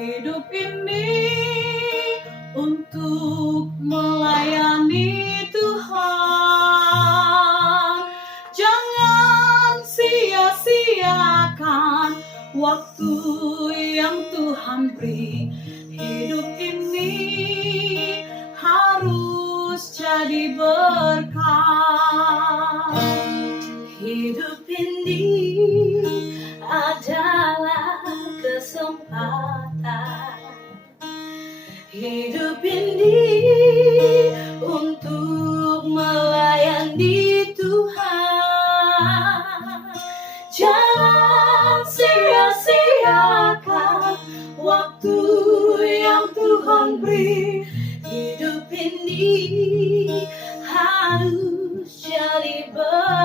Hidup ini untuk melayani Tuhan. Jangan sia-siakan waktu yang Tuhan beri. Hidup ini harus jadi berkah. Hidup ini adalah kesempatan. Hidup ini untuk melayani Tuhan. Jangan sia-siakan waktu yang Tuhan beri. Hidup ini harus jadi berkah.